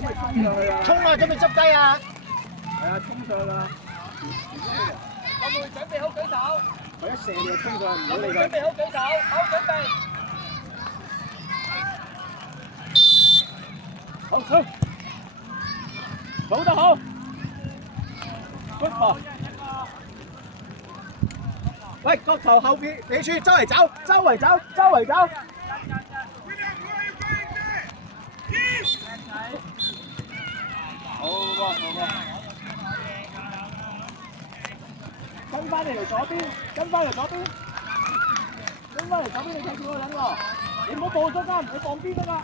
衝啊！準備執雞啊！係啊，衝上啦！我們準備好舉手。佢一射你就衝上，唔好我們理佢。準備好舉手，好準備。好上，做得好。Good ball。喂，角頭後邊，你處周圍走，周圍走，周圍走。好喎，好喎。跟翻嚟左邊，跟翻嚟左邊，跟翻嚟左邊，你睇住個人喎，你唔好報中間，你放邊得㗎。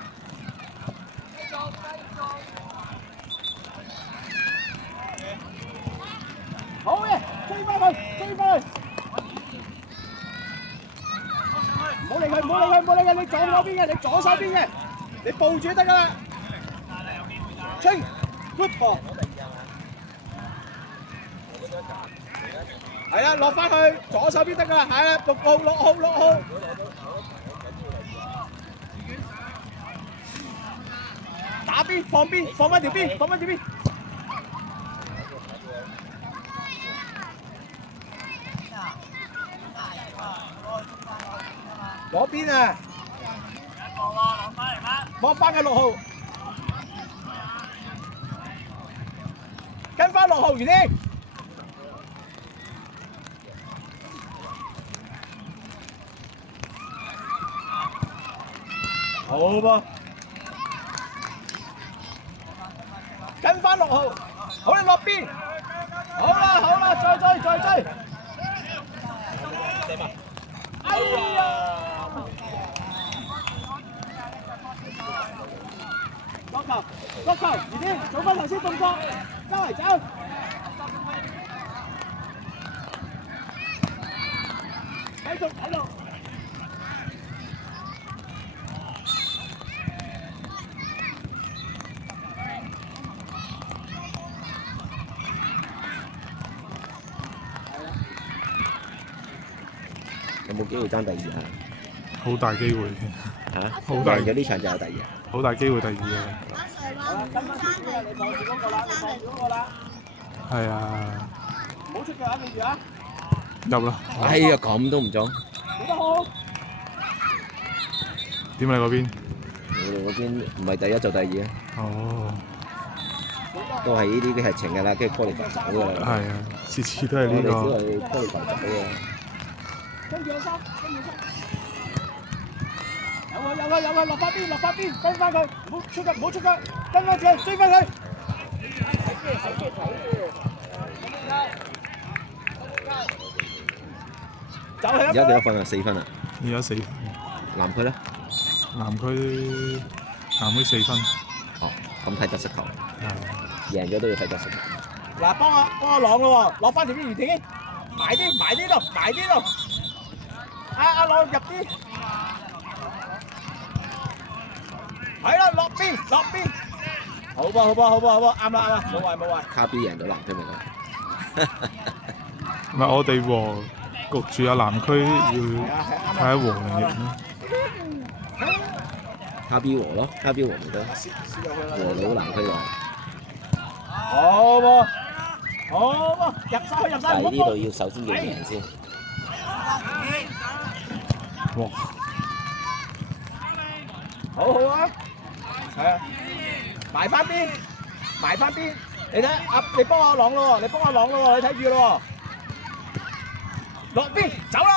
好嘅，追翻佢，追翻佢。唔好理佢，唔好理佢，唔好理佢，你左手邊嘅，你左手邊嘅，你報住得㗎啦。追 ，good ball。係啦，落翻去左手邊得㗎啦，係啦，6號。打邊，放邊，放翻條邊，放翻條邊。攞邊啊！攞翻嘅6號，跟翻6號原啲。好噃，跟翻6號，好你落邊，好啦，再追，哎呀！角球，而啲做翻頭先動作，周圍走，繼續睇落。有冇機會爭第二啊？好大機會嚇！好大贏咗呢場就有第二啊！好大機會第二啊！好啦，跟翻條邊啊！你放住嗰個啦，係啊，唔好出腳啊！記住啊！入啦！哎呀，咁都唔中！做得好。點啊你嗰邊？我哋嗰邊唔係第一就第二啊！哦，都係呢啲嘅劇情㗎啦，跟住 qualify 走㗎啦。係啊，次次都係我哋只呢個。係 qualify 走㗎。跟住有心，有啊！落翻邊，跟翻佢，唔好出腳，跟翻住，追翻佢。走而家幾多分啊？4分啊！而家4分，南區咧？南區4分。哦，咁睇得失球，係。贏咗都要睇得失球。嗱，幫我朗咯喎，落翻條邊魚田，埋啲度。阿朗入啲，係啦，落邊，好噃，啱啦，冇壞。卡 B 贏咗南區未啊？唔係我哋和焗住阿南區要睇下和定贏咯。卡 B 和咯，卡 B 和咪得，和到南區喎。好噃，入晒，但係呢度要首先要贏先。哇！好啊，係啊，埋翻邊，你睇你幫我朗咯喎，你睇住咯喎，落邊，走啦，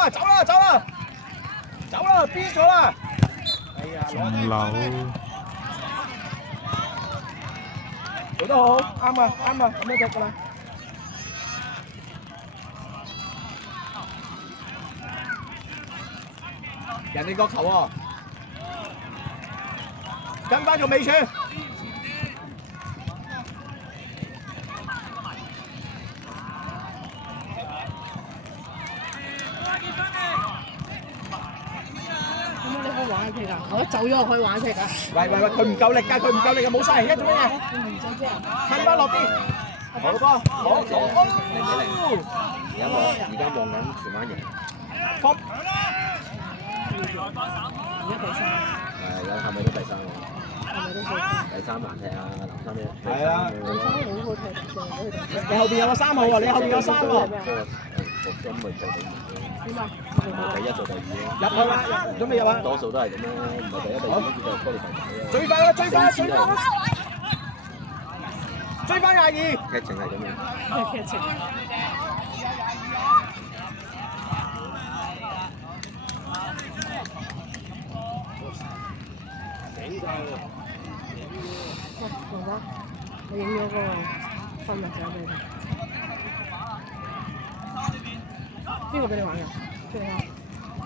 邊咗啦，哎呀，仲樓做得好，啱啊，咁樣得㗎啦。人哋個球喎，跟翻個尾處。我一走咗我可以玩踢啊！喂，佢唔夠力㗎，冇晒，而家做咩嘢？褪翻落邊，好噃，好，而家望緊荃灣贏。放。而家第三，係咪都第三喎？係咪都第三？第3難踢啊，林生咩？係啊，好好踢，你後邊有個3號喎，你後邊有3喎。咁咪做第點啊？二，第一做第二咯。入去啦，準備入啊！多數都係咁啦，唔係第一、第二，跟住就幫你第第最快啦，最快啦，最快啦！追翻22。劇情係咁樣。劇情。喂，爸爸，我影咗個分日獎俾你。邊個俾你玩㗎？邊個？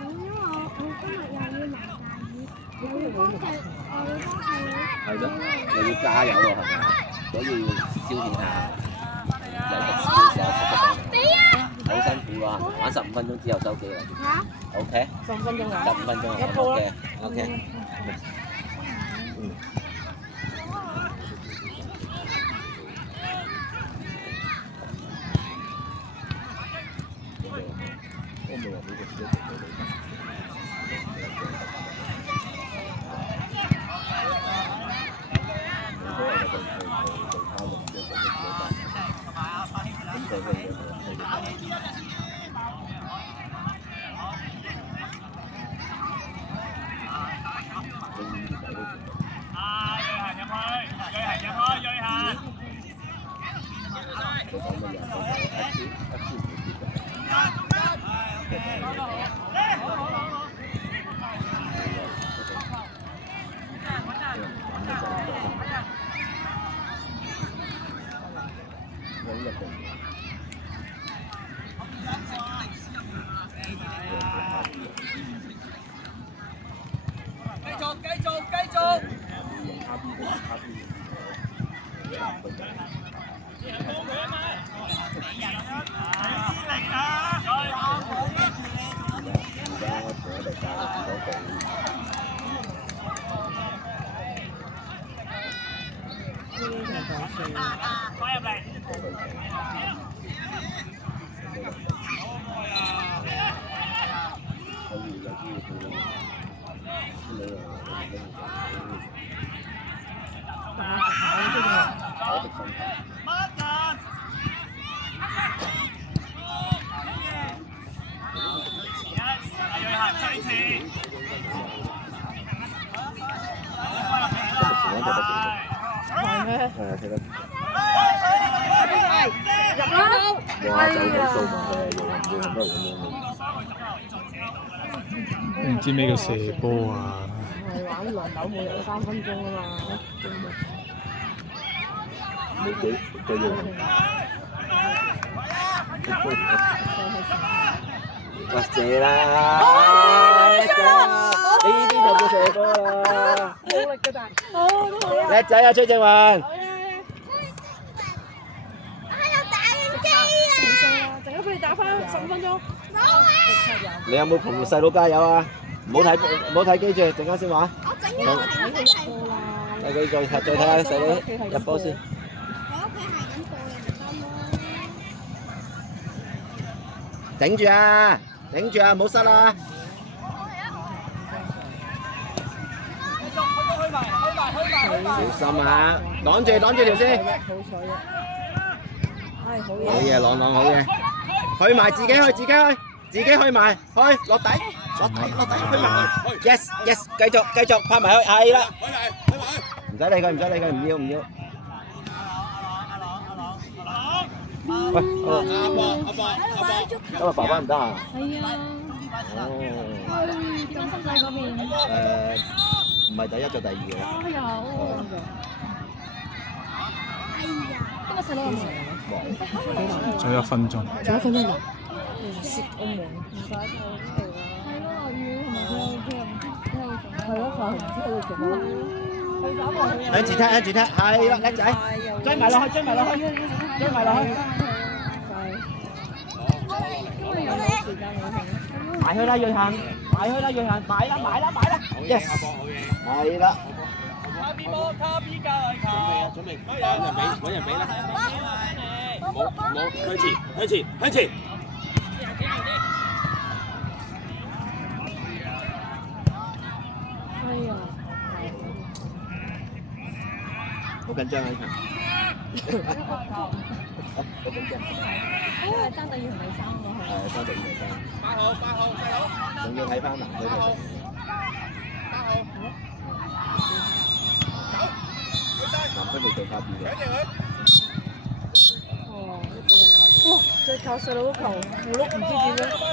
因為我今日又要埋大雨，我會幫佢，係咯，你要加油喎，係咪？所以要消遣下。有歷史嘅時候出好辛苦啊！玩15分鐘之後收機啦。嚇 ？OK。15分鐘啊15分鐘。一鋪啦。OK。唔知咩叫射波啊！係玩輪流每日3分鐘啊嘛。冇幾個要。喂，射啦！呢啲就叫射波啦！冇力㗎但係。叻仔啊，崔正雲！陣間俾你打翻15分鐘。你有冇同細佬加油啊？唔好睇機住，陣間先玩。我整咗個停車場。睇佢再睇下細佬入波先。我屋企係咁做嘅，頂住啊！頂住啊！唔好失啊！小心啊！擋住條先。好嘢，朗朗好嘢。去埋自己去埋，去落底去埋。Yes，繼續拍埋去，係啦。唔使理佢，唔要。喂，今日爸爸唔得啊？係啊。去點解新界嗰邊？唔係第一就第二嘅啦。有。哎呀，今日細佬有冇嚟？仲有1分鐘。仲有1分鐘㗎。蝕我冇。唔使睇啦。係咯，落雨同埋佢係咯，佢唔知喺度做乜。向住踢，係啦，叻仔，追埋落去。埋去啦，瑞恒，埋啦 ，yes， 係啦。準備，揾人俾啦。冇，向前。哎呀！好緊張啊！呢場。好緊張。因為爭第二同第三咯，係。係爭第二第三。8號，細佬。仲要睇翻南區嘅。8號。南區未做卡 B 嘅。哦，哇！再靠細佬嗰球，葫蘆唔知點樣。